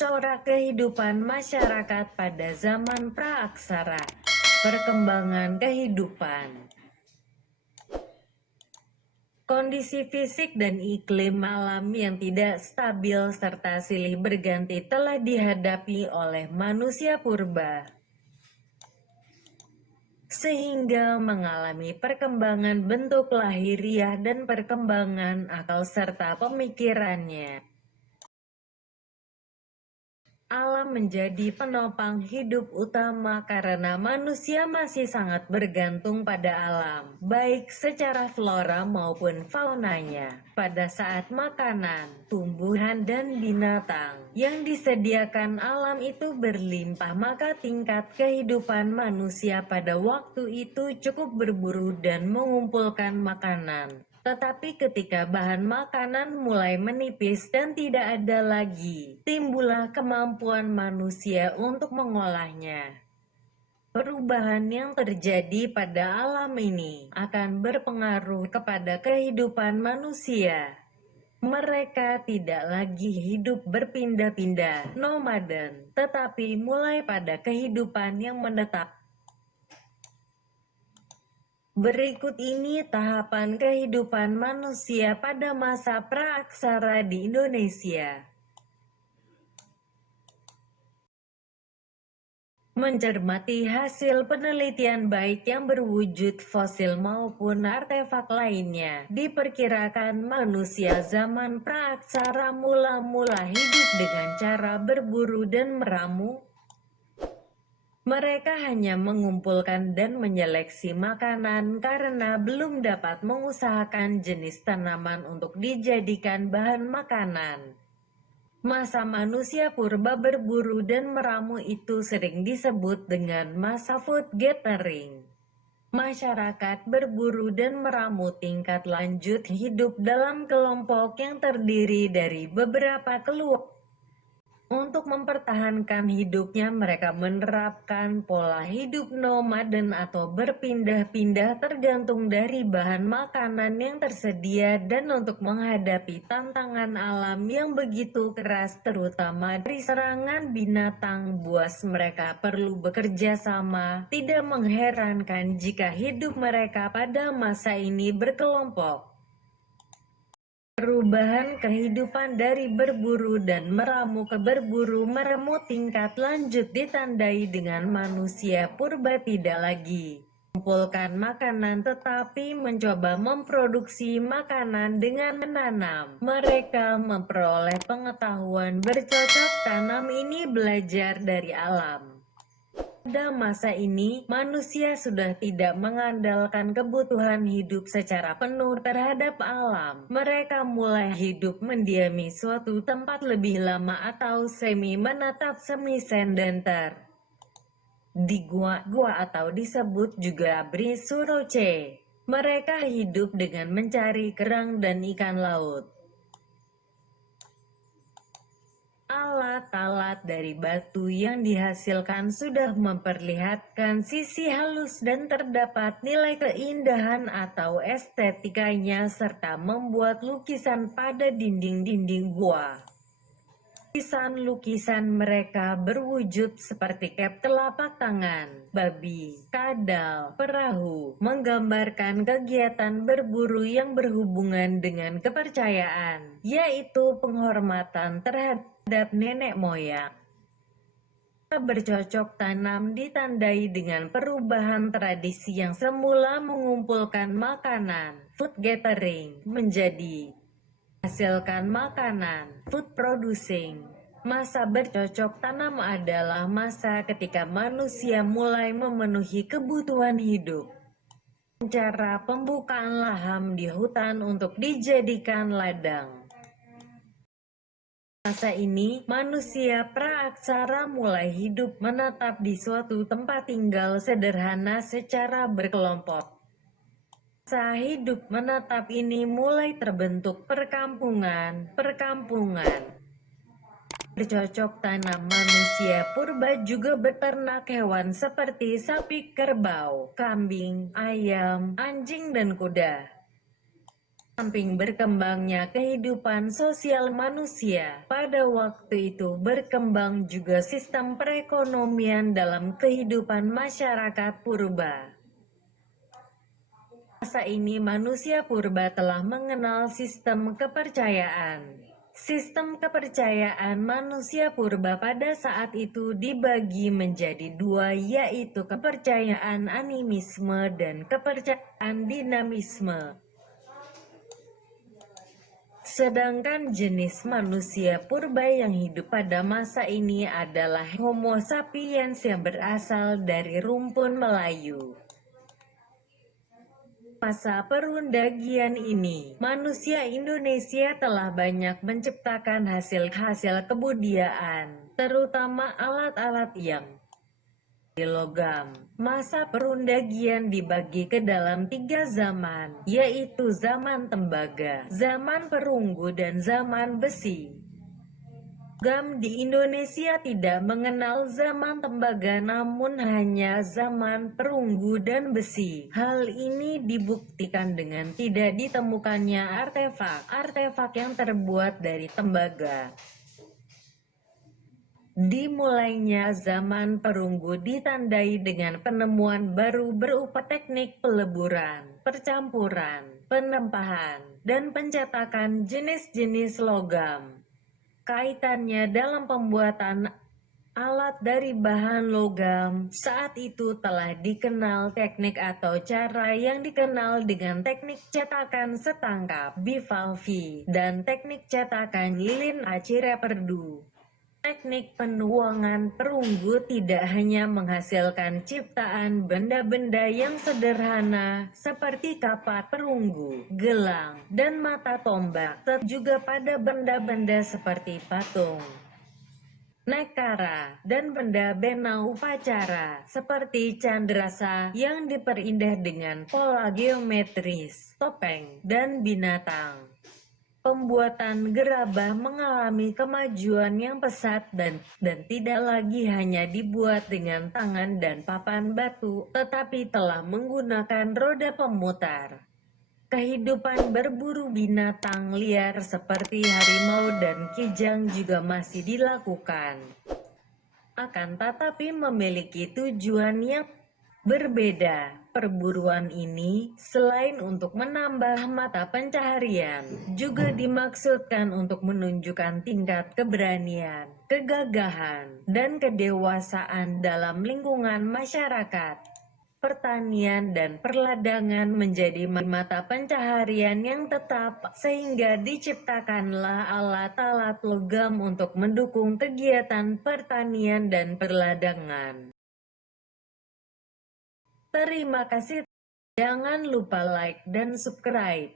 Corak kehidupan masyarakat pada zaman praaksara. Perkembangan kehidupan. Kondisi fisik dan iklim alam yang tidak stabil serta silih berganti telah dihadapi oleh manusia purba, sehingga mengalami perkembangan bentuk lahiriah dan perkembangan akal serta pemikirannya. Alam menjadi penopang hidup utama karena manusia masih sangat bergantung pada alam, baik secara flora maupun faunanya. Pada saat makanan, tumbuhan dan binatang yang disediakan alam itu berlimpah, maka tingkat kehidupan manusia pada waktu itu cukup berburu dan mengumpulkan makanan. Tetapi ketika bahan makanan mulai menipis dan tidak ada lagi, timbullah kemampuan manusia untuk mengolahnya. Perubahan yang terjadi pada alam ini akan berpengaruh kepada kehidupan manusia. Mereka tidak lagi hidup berpindah-pindah, nomaden, tetapi mulai pada kehidupan yang menetap. Berikut ini tahapan kehidupan manusia pada masa praaksara di Indonesia. Mencermati hasil penelitian baik yang berwujud fosil maupun artefak lainnya, diperkirakan manusia zaman praaksara mula-mula hidup dengan cara berburu dan meramu. Mereka hanya mengumpulkan dan menyeleksi makanan karena belum dapat mengusahakan jenis tanaman untuk dijadikan bahan makanan. Masa manusia purba berburu dan meramu itu sering disebut dengan masa food gathering. Masyarakat berburu dan meramu tingkat lanjut hidup dalam kelompok yang terdiri dari beberapa kelompok. Untuk mempertahankan hidupnya, mereka menerapkan pola hidup nomaden atau berpindah-pindah tergantung dari bahan makanan yang tersedia, dan untuk menghadapi tantangan alam yang begitu keras terutama dari serangan binatang buas, mereka perlu bekerja sama. Tidak mengherankan jika hidup mereka pada masa ini berkelompok. Perubahan kehidupan dari berburu dan meramu ke berburu meramu tingkat lanjut ditandai dengan manusia purba tidak lagi mengumpulkan makanan tetapi mencoba memproduksi makanan dengan menanam. Mereka memperoleh pengetahuan bercocok tanam ini belajar dari alam. Pada masa ini, manusia sudah tidak mengandalkan kebutuhan hidup secara penuh terhadap alam. Mereka mulai hidup mendiami suatu tempat lebih lama atau semi-menetap semi-sedenter. Di gua-gua atau disebut juga brisuroce. Mereka hidup dengan mencari kerang dan ikan laut. Alat-alat dari batu yang dihasilkan sudah memperlihatkan sisi halus dan terdapat nilai keindahan atau estetikanya serta membuat lukisan pada dinding-dinding gua. Lukisan mereka berwujud seperti kep telapak tangan, babi, kadal, perahu, menggambarkan kegiatan berburu yang berhubungan dengan kepercayaan, yaitu penghormatan terhadap nenek moyang. Bercocok tanam ditandai dengan perubahan tradisi yang semula mengumpulkan makanan, food gathering, menjadi hasilkan makanan, food producing. Masa bercocok tanam adalah masa ketika manusia mulai memenuhi kebutuhan hidup. Cara pembukaan lahan di hutan untuk dijadikan ladang. Masa ini, manusia praaksara mulai hidup menetap di suatu tempat tinggal sederhana secara berkelompok. Masa hidup menetap ini mulai terbentuk perkampungan. Bercocok tanam manusia purba juga beternak hewan seperti sapi, kerbau, kambing, ayam, anjing dan kuda. samping berkembangnya kehidupan sosial manusia, pada waktu itu berkembang juga sistem perekonomian dalam kehidupan masyarakat purba. Masa ini manusia purba telah mengenal sistem kepercayaan. Sistem kepercayaan manusia purba pada saat itu dibagi menjadi dua, yaitu kepercayaan animisme dan kepercayaan dinamisme. Sedangkan jenis manusia purba yang hidup pada masa ini adalah Homo sapiens yang berasal dari rumpun Melayu. Masa perundagian ini, manusia Indonesia telah banyak menciptakan hasil-hasil kebudayaan, terutama alat-alat yang logam. Masa perundagian dibagi ke dalam 3 zaman, yaitu zaman tembaga, zaman perunggu, dan zaman besi. Logam di Indonesia tidak mengenal zaman tembaga, namun hanya zaman perunggu dan besi. Hal ini dibuktikan dengan tidak ditemukannya artefak yang terbuat dari tembaga. Dimulainya zaman perunggu ditandai dengan penemuan baru berupa teknik peleburan, percampuran, penempahan, dan pencetakan jenis-jenis logam. Kaitannya dalam pembuatan alat dari bahan logam, saat itu telah dikenal teknik atau cara yang dikenal dengan teknik cetakan setangkap bivalvi dan teknik cetakan lilin acire perdu. Teknik penuangan perunggu tidak hanya menghasilkan ciptaan benda-benda yang sederhana seperti kapak perunggu, gelang, dan mata tombak, tetapi juga pada benda-benda seperti patung, nekara, dan benda bena upacara seperti candrasa yang diperindah dengan pola geometris, topeng, dan binatang. Pembuatan gerabah mengalami kemajuan yang pesat dan tidak lagi hanya dibuat dengan tangan dan papan batu, tetapi telah menggunakan roda pemutar. Kehidupan berburu binatang liar seperti harimau dan kijang juga masih dilakukan. Akan tetapi memiliki tujuan yang berbeda. Perburuan ini, selain untuk menambah mata pencaharian, juga dimaksudkan untuk menunjukkan tingkat keberanian, kegagahan, dan kedewasaan dalam lingkungan masyarakat. Pertanian dan perladangan menjadi mata pencaharian yang tetap, sehingga diciptakanlah alat-alat logam untuk mendukung kegiatan pertanian dan perladangan. Terima kasih. Jangan lupa like dan subscribe.